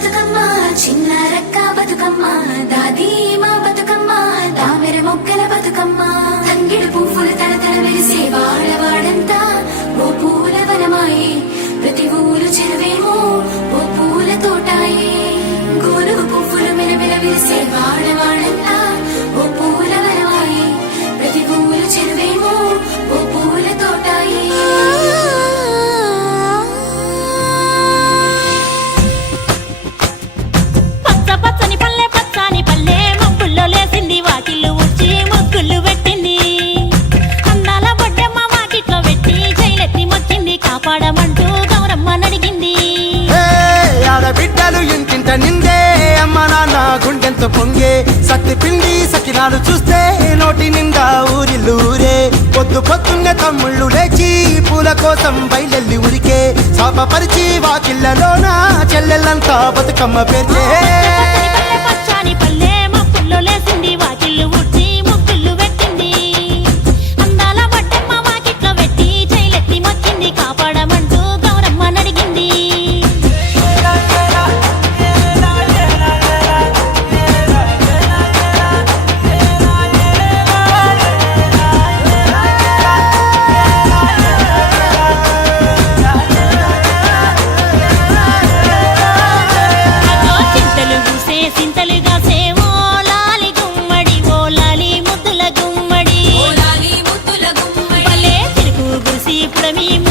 బతుకమ్మ చిన్న రక్క బతుకమ్మ దాది మా బతుకమ్మ తామెర మొక్కల బతుకమ్మ తంగిడు పువ్వులు తడతడ వెలిసే వాడవాడంతా ఓ పూల వనమాయే ప్రతి ఊరు చెరువేమో ఓ పూల తోటాయే గోలుగు పువ్వులు మెలమెల విరిసే వాడవాడంతా ఓ పూల వనమాయే ప్రతి ఊరు చెరువేమో ఓ పూల తోటాయే బిడ్డలు ఇంటింట నిందే అమ్మ నాన్న గుండెంతో పొంగే సత్తి పిండి సకినాలు చూస్తే నోటి నిండా ఊరిల్లూరే పొద్దు పొద్దున్నే తమ్ముళ్ళు లేచి పూల కోసం బయలెల్లి ఉరికే శాపపరిచి వాకిళ్ళలోన చెల్లెళ్ళంతా బతుకమ్మ పేర్చే me